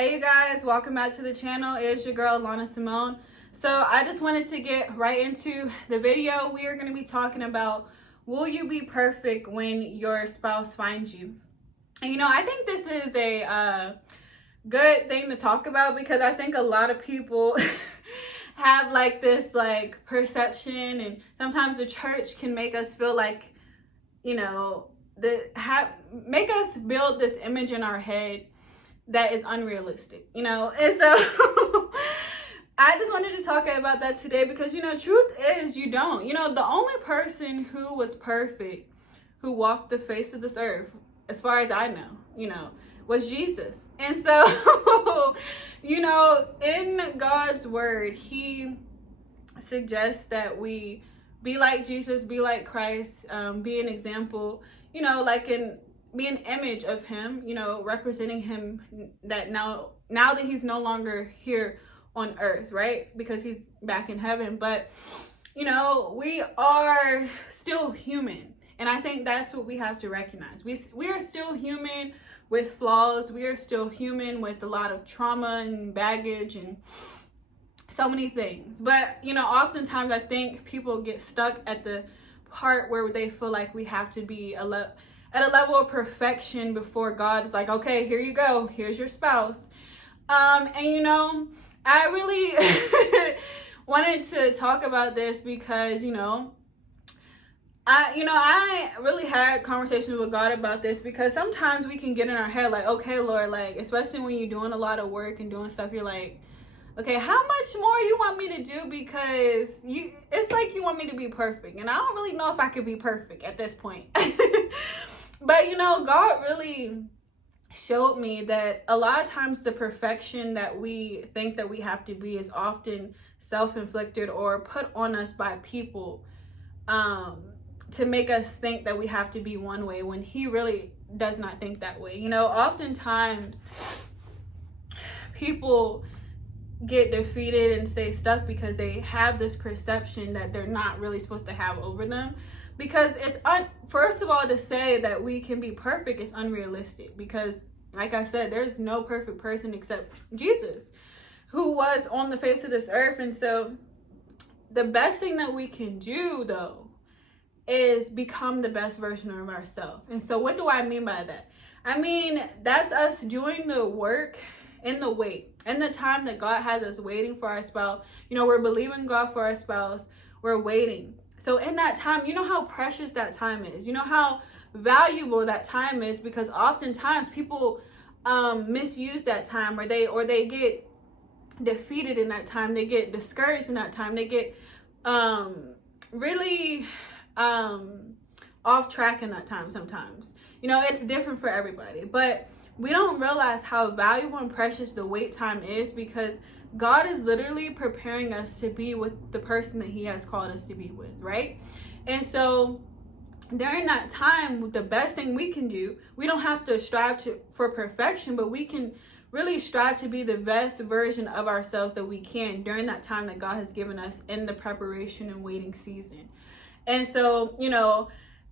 Hey you guys, welcome back to the channel. It's your girl Lana Simone. So I just wanted to get right into the video. We are going to be talking about, will you be perfect when your spouse finds you? And I think this is a good thing to talk about, because I think a lot of people have this perception, and sometimes the church can make us feel like, make us build this image in our head that is unrealistic, and so I just wanted to talk about that today, because truth is, you don't. The only person who was perfect, who walked the face of this earth, as far as I know, was Jesus. And so in God's word, he suggests that we be like Jesus, be like Christ, be an example, be an image of him, representing him, that now that he's no longer here on earth, right? Because he's back in heaven. But, we are still human. And I think that's what we have to recognize. We are still human with flaws. We are still human with a lot of trauma and baggage and so many things. But, oftentimes I think people get stuck at the part where they feel like we have to be at a level of perfection before God is like, okay, here you go, here's your spouse. I really wanted to talk about this because, I really had conversations with God about this, because sometimes we can get in our head like, okay, Lord, especially when you're doing a lot of work and doing stuff, you're like, okay, how much more you want me to do? Because it's like you want me to be perfect. And I don't really know if I could be perfect at this point. But, God really showed me that a lot of times the perfection that we think that we have to be is often self-inflicted or put on us by people to make us think that we have to be one way, when he really does not think that way. Oftentimes people get defeated and stay stuck because they have this perception that they're not really supposed to have over them. Because first of all, to say that we can be perfect is unrealistic, because like I said, there's no perfect person except Jesus, who was on the face of this earth. And so the best thing that we can do, though, is become the best version of ourselves. And so what do I mean by that? I mean, that's us doing the work in the wait, in the time that God has us waiting for our spouse. We're believing God for our spouse. We're waiting. So in that time, how precious that time is. How valuable that time is, because oftentimes people misuse that time, or they get defeated in that time. They get discouraged in that time. They get really off track in that time sometimes. It's different for everybody, but we don't realize how valuable and precious the wait time is, because God is literally preparing us to be with the person that he has called us to be with, right? And so during that time, the best thing we can do, we don't have to strive for perfection, but we can really strive to be the best version of ourselves that we can during that time that God has given us in the preparation and waiting season. And so,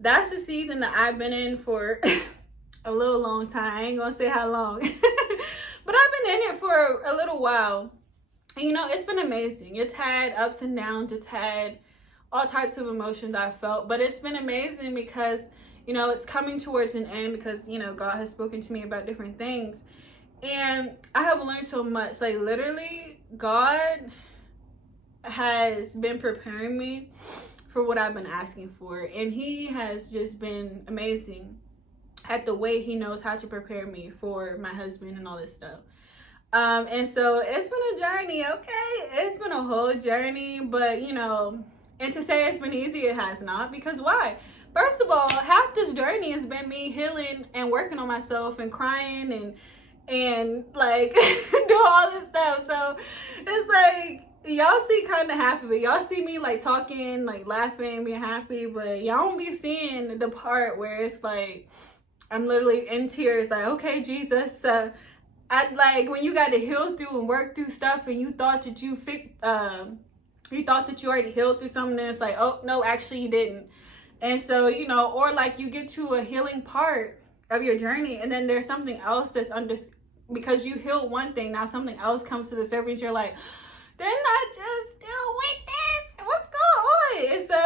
that's the season that I've been in for a little long time. I ain't gonna say how long, but I've been in it for a little while. And it's been amazing. It's had ups and downs. It's had all types of emotions I've felt, but it's been amazing because, it's coming towards an end, because, God has spoken to me about different things, and I have learned so much. Literally, God has been preparing me for what I've been asking for, and he has just been amazing at the way he knows how to prepare me for my husband and all this stuff. And so it's been a journey, okay? It's been a whole journey, but and to say it's been easy, it has not. Because why? First of all, half this journey has been me healing and working on myself and crying and do all this stuff. So it's y'all see kind of half of it. Y'all see me talking, laughing, being happy, but y'all don't be seeing the part where it's I'm literally in tears, okay, Jesus, when you got to heal through and work through stuff, and you thought that you already healed through something, and it's oh no, actually you didn't. And so or you get to a healing part of your journey, and then there's something else that's because you heal one thing, now something else comes to the surface. You're like, didn't I just deal with this? What's going on? And so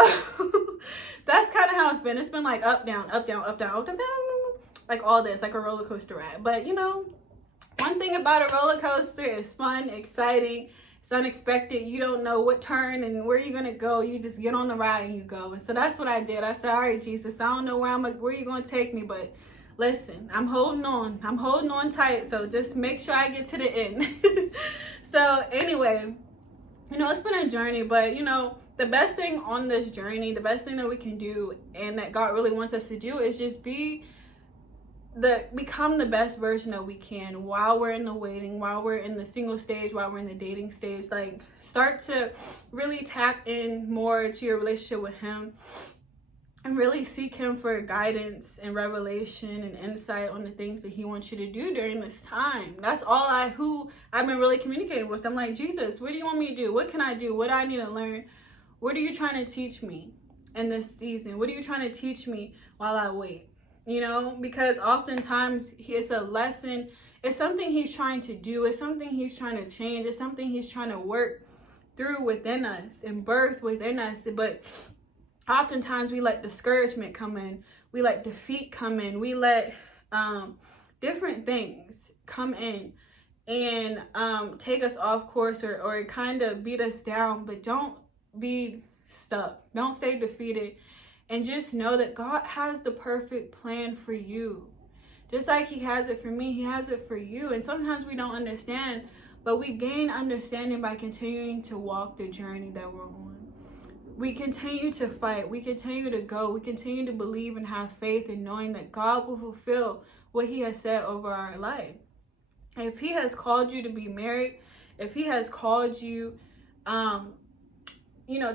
that's kind of how it's been. It's been like up, down, up, down, up, down, up, down, like all this, like a roller coaster ride. But you know, one thing about a roller coaster is fun, exciting, it's unexpected. You don't know what turn and where you're gonna go. You just get on the ride and you go. And so that's what I did. I said, all right, Jesus, I don't know where you're gonna take me, but listen, I'm holding on. I'm holding on tight. So just make sure I get to the end. So anyway, you know, it's been a journey, but you know, the best thing on this journey, the best thing that we can do and that God really wants us to do is just become the best version that we can while we're in the waiting, while we're in the single stage, while we're in the dating stage. Like, start to really tap in more to your relationship with him and really seek him for guidance and revelation and insight on the things that he wants you to do during this time. That's all I've been really communicating with. I'm like, Jesus, what do you want me to do? What can I do? What do I need to learn? What are you trying to teach me in this season? What are you trying to teach me while I wait? You know, because oftentimes it's a lesson. It's something he's trying to do. It's something he's trying to change. It's something he's trying to work through within us and birth within us. But oftentimes we let discouragement come in. We let defeat come in. We let different things come in and take us off course or kind of beat us down. But don't be stuck. Don't stay defeated. And just know that God has the perfect plan for you. Just like he has it for me, he has it for you. And sometimes we don't understand, but we gain understanding by continuing to walk the journey that we're on. We continue to fight. We continue to go. We continue to believe and have faith in knowing that God will fulfill what he has said over our life. If he has called you to be married, if he has called you,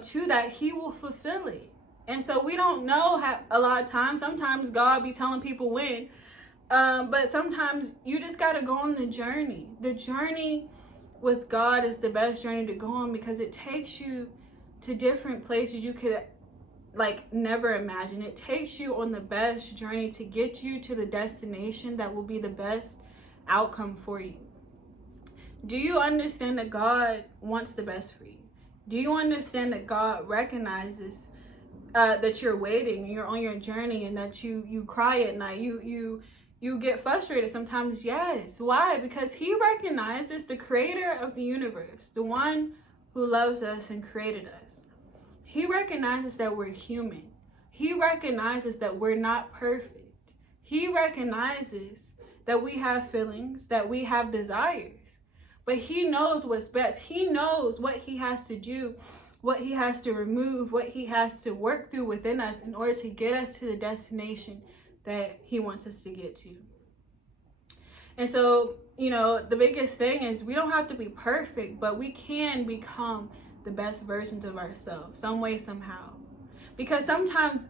to that, he will fulfill it. And so we don't know how, a lot of times, sometimes God be telling people when, but sometimes you just got to go on the journey. The journey with God is the best journey to go on because it takes you to different places you could never imagine. It takes you on the best journey to get you to the destination that will be the best outcome for you. Do you understand that God wants the best for you? Do you understand that God recognizes that you're waiting, you're on your journey, and that you cry at night, you get frustrated sometimes? Yes. Why? Because he recognizes the creator of the universe, the one who loves us and created us. He recognizes that we're human. He recognizes that we're not perfect. He recognizes that we have feelings, that we have desires, but he knows what's best. He knows what he has to do, what he has to remove, what he has to work through within us in order to get us to the destination that he wants us to get to. And so, the biggest thing is we don't have to be perfect, but we can become the best versions of ourselves, some way, somehow. Because sometimes,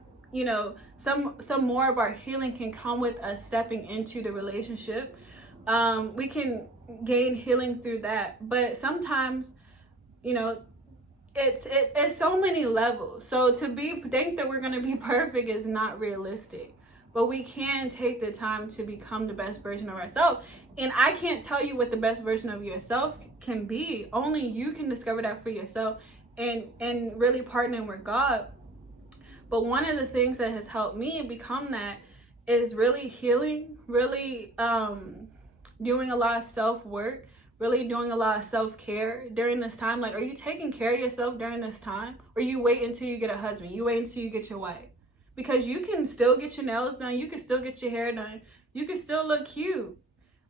some more of our healing can come with us stepping into the relationship. We can gain healing through that. But sometimes, it's so many levels. So to think that we're going to be perfect is not realistic. But we can take the time to become the best version of ourselves. And I can't tell you what the best version of yourself can be. Only you can discover that for yourself and really partnering with God. But one of the things that has helped me become that is really healing, really doing a lot of self-work, really doing a lot of self-care during this time. Like, are you taking care of yourself during this time? Or you wait until you get a husband? You wait until you get your wife? Because you can still get your nails done. You can still get your hair done. You can still look cute.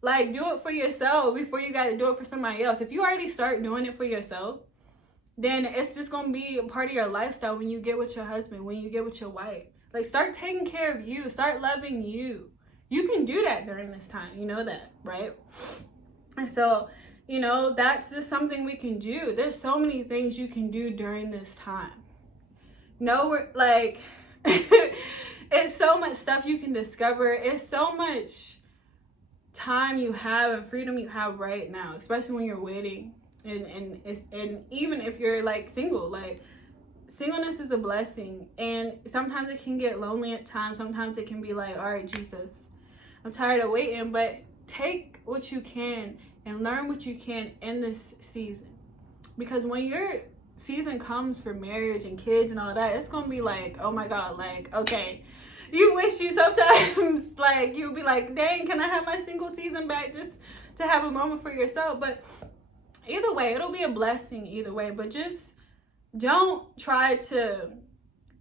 Like, do it for yourself before you got to do it for somebody else. If you already start doing it for yourself, then it's just going to be a part of your lifestyle when you get with your husband, when you get with your wife. Like, start taking care of you. Start loving you. You can do that during this time. You know that, right? And so, that's just something we can do. There's so many things you can do during this time. It's so much stuff you can discover. It's so much time you have and freedom you have right now, especially when you're waiting. And even if you're single, singleness is a blessing. And sometimes it can get lonely at times. Sometimes it can be like, all right, Jesus, I'm tired of waiting. But take what you can and learn what you can in this season. Because when your season comes for marriage and kids and all that, it's gonna be like, oh my God, like, okay, you wish you sometimes like you'll be like, dang, can I have my single season back just to have a moment for yourself? But either way, it'll be a blessing either way. But just don't try to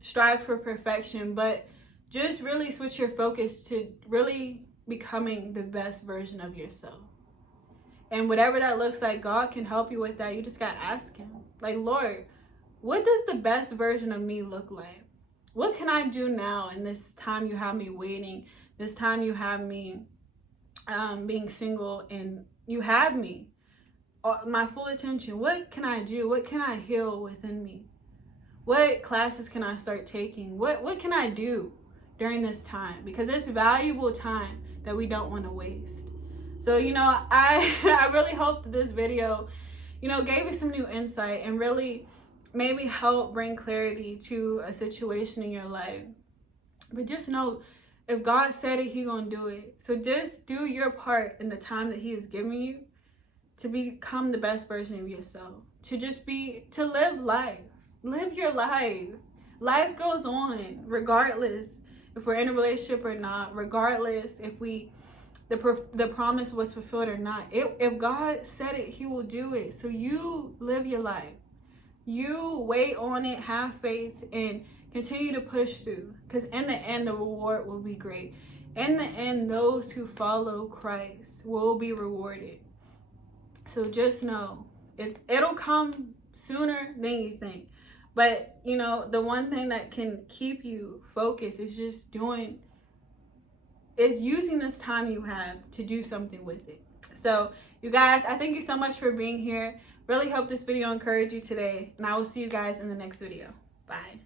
strive for perfection, but just really switch your focus to really becoming the best version of yourself. And whatever that looks like, God can help you with that. You just gotta ask him, like, Lord, what does the best version of me look like? What can I do now in this time you have me waiting, this time you have me being single, and you have me, my full attention? What can I do? What can I heal within me? What classes can I start taking? What can I do during this time? Because it's valuable time that we don't want to waste. So, I really hope that this video, gave you some new insight and really maybe help bring clarity to a situation in your life. But just know, if God said it, he gonna do it. So just do your part in the time that he is giving you to become the best version of yourself. To live life. Live your life. Life goes on regardless if we're in a relationship or not, regardless if the promise was fulfilled or not. If God said it, he will do it. So you live your life. You wait on it, have faith, and continue to push through. Because in the end, the reward will be great. In the end, those who follow Christ will be rewarded. So just know, it'll come sooner than you think. But, the one thing that can keep you focused is using this time you have to do something with it. So, you guys, I thank you so much for being here. Really hope this video encouraged you today. And I will see you guys in the next video. Bye.